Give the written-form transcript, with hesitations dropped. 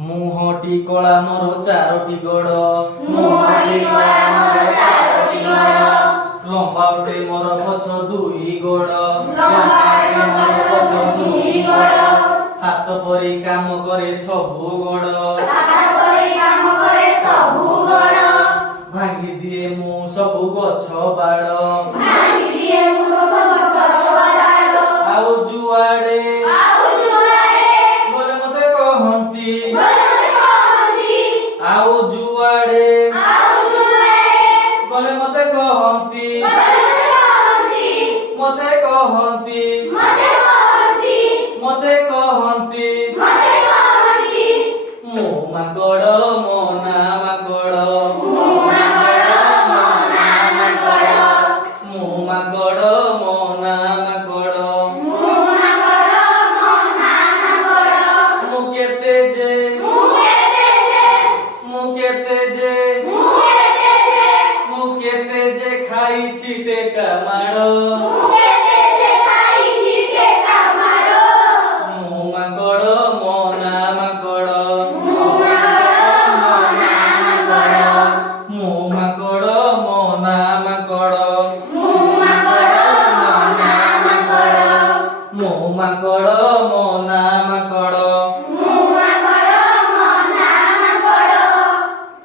ମୁହଁଟି କଳା ମୋର ଚାରୋଟି ଗୋଡ଼ ଲମ୍ବା ଅଟେ ମୋର ପଛ ଦୁଇ ଗୋଡ଼ ହାତ ପରି କାମ କରେ ସବୁ ଗୋଡ଼ ଭାଙ୍ଗି ଦିଏ ମୁଁ ସବୁ ଗଛ ବାଡ଼ ଆଉ ଯୁଆଡ଼େ ଗଲେ ମତେ କହନ୍ତି ଆଉ ଯୁଆଡ଼େ ଗଲେ ମତେ କହନ୍ତି ମତେ କହନ୍ତି ମୁଁ ମାଙ୍କଡ଼ ମୋ ନାଁ ମାଙ୍କଡ଼ ମୁଁ ମାଙ୍କଡ଼ ମୋ ନାଁ ମାଙ୍କଡ଼ ମୁଁ କେତେ ଯେ ଖାଇଛି ଟେକା ମାଡ଼ ମୁଁ ମାଙ୍କଡ଼ ମୋ ନାଁ ମାଙ୍କଡ଼ ମୁଁ ମାଙ୍କଡ଼ ମୋ ନାଁ ମାଙ୍କଡ଼ ମୁଁ ମାଙ୍କଡ଼ ମୋ ନାଁ